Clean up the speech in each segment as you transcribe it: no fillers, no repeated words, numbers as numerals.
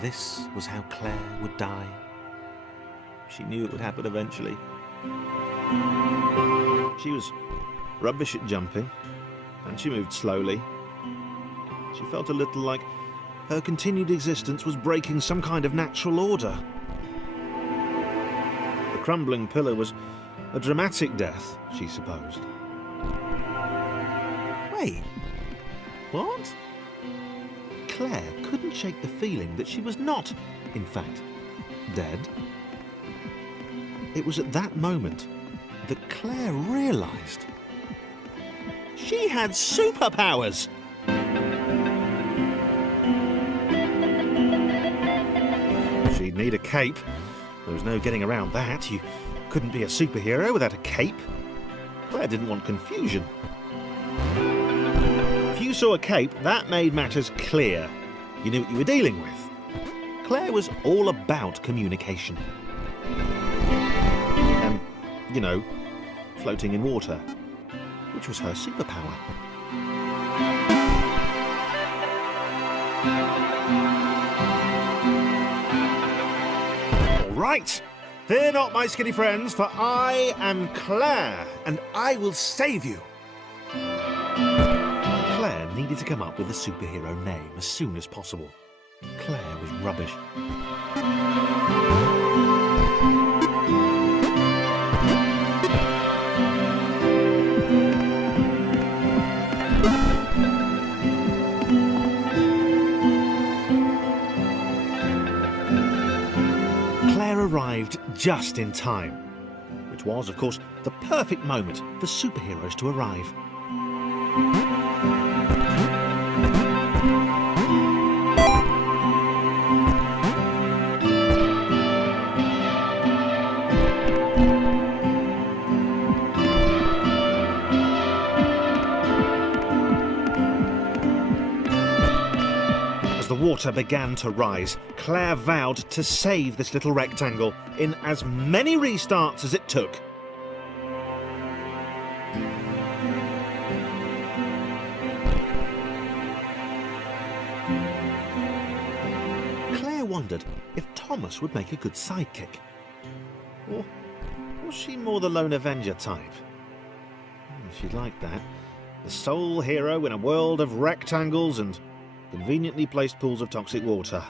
This was how Claire would die. She knew it would happen eventually. She was rubbish at jumping, and she moved slowly. She felt a little like her continued existence was breaking some kind of natural order. The crumbling pillar was a dramatic death, she supposed. Wait, what? Claire couldn't shake the feeling that she was not, in fact, dead. It was at that moment that Claire realised she had superpowers! She'd need a cape. There was no getting around that. You couldn't be a superhero without a cape. Claire didn't want confusion. If you saw a cape, that made matters clear. You knew what you were dealing with. Claire was all about communication. And, you know, floating in water, which was her superpower. All right, fear not, my skinny friends, for I am Claire, and I will save you. Claire needed to come up with a superhero name as soon as possible. Claire was rubbish. Claire arrived just in time, which was, of course, the perfect moment for superheroes to arrive. As the water began to rise, Claire vowed to save this little rectangle in as many restarts as it took. Claire wondered if Thomas would make a good sidekick. Or was she more the lone Avenger type? She'd like that. The sole hero in a world of rectangles and conveniently placed pools of toxic water.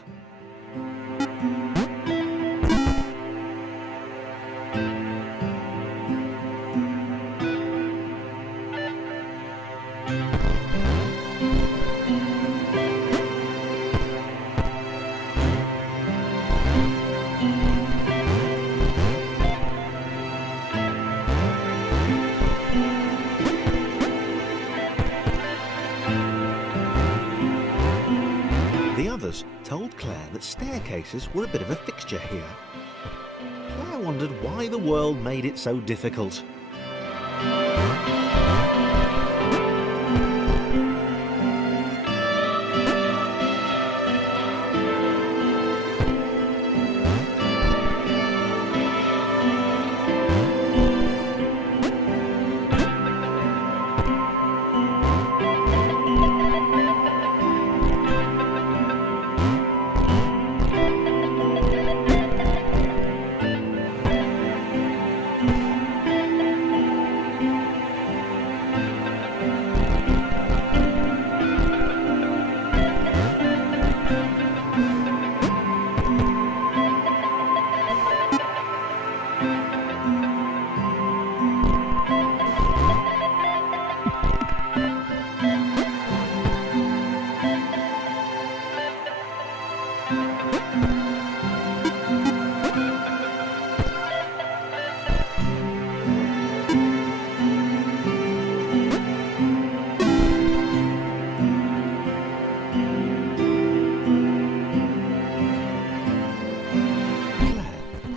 The others told Claire that staircases were a bit of a fixture here. Claire wondered why the world made it so difficult.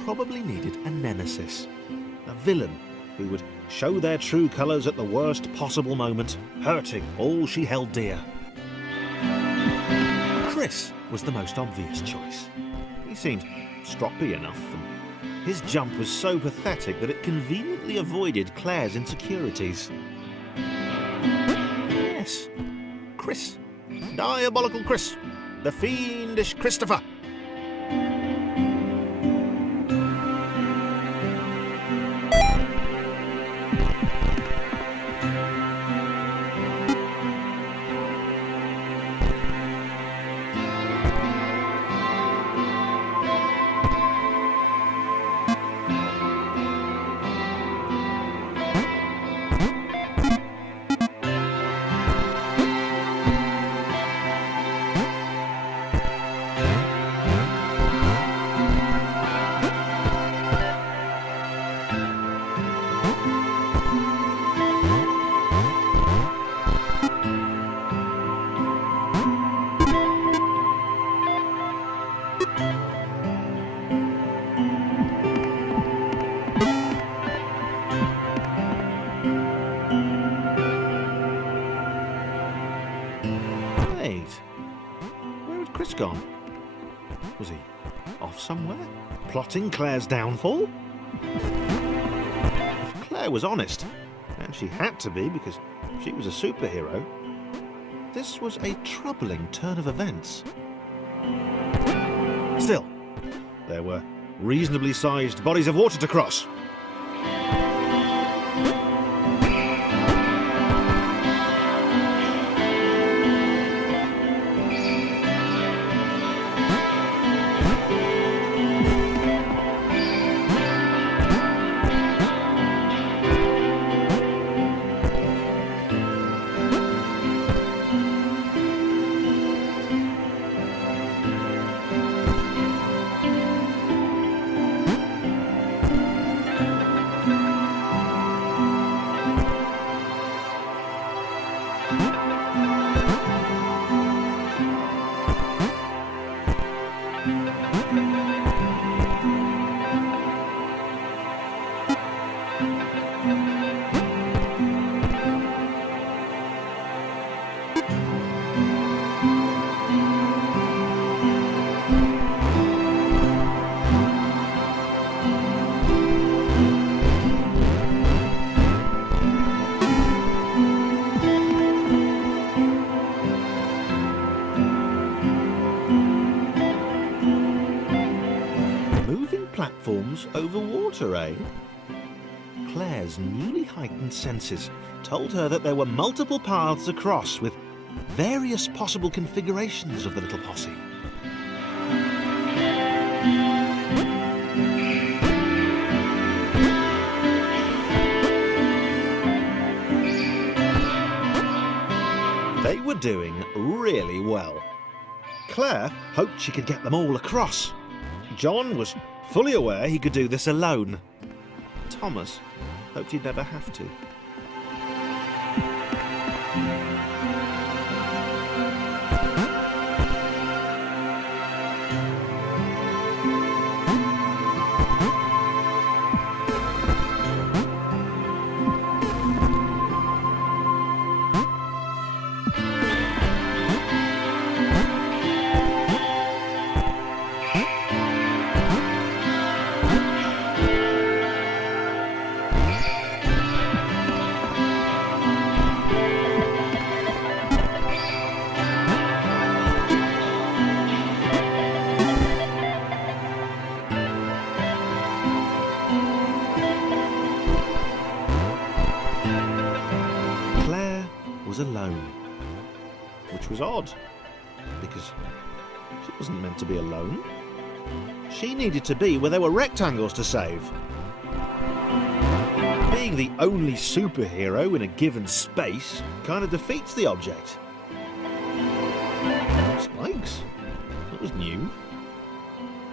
Probably needed a nemesis, a villain who would show their true colours at the worst possible moment, hurting all she held dear. Chris was the most obvious choice. He seemed stroppy enough, and his jump was so pathetic that it conveniently avoided Claire's insecurities. Yes, Chris. Diabolical Chris. The fiendish Christopher. gone? Was he off somewhere, plotting Claire's downfall? If Claire was honest, and she had to be because she was a superhero, this was a troubling turn of events. Still, there were reasonably sized bodies of water to cross. Platforms over water, eh? Claire's newly heightened senses told her that there were multiple paths across with various possible configurations of the little posse. They were doing really well. Claire hoped she could get them all across. John was fully aware he could do this alone. Thomas hoped he'd never have to. Was alone, which was odd, because she wasn't meant to be alone. She needed to be where there were rectangles to save. Being the only superhero in a given space kind of defeats the object. Spikes? That was new.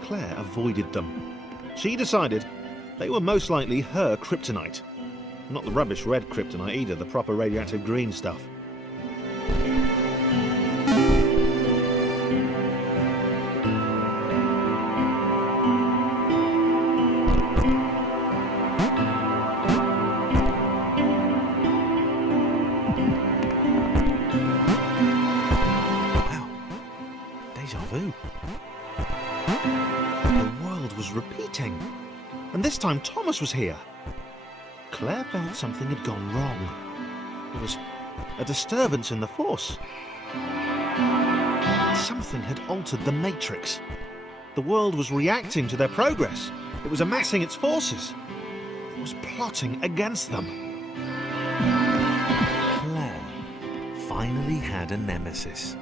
Claire avoided them. She decided they were most likely her kryptonite. Not the rubbish red kryptonite either, the proper radioactive green stuff. Wow. Deja vu. The world was repeating. And this time Thomas was here. Claire felt something had gone wrong. There was a disturbance in the force. Something had altered the matrix. The world was reacting to their progress. It was amassing its forces. It was plotting against them. Claire finally had a nemesis.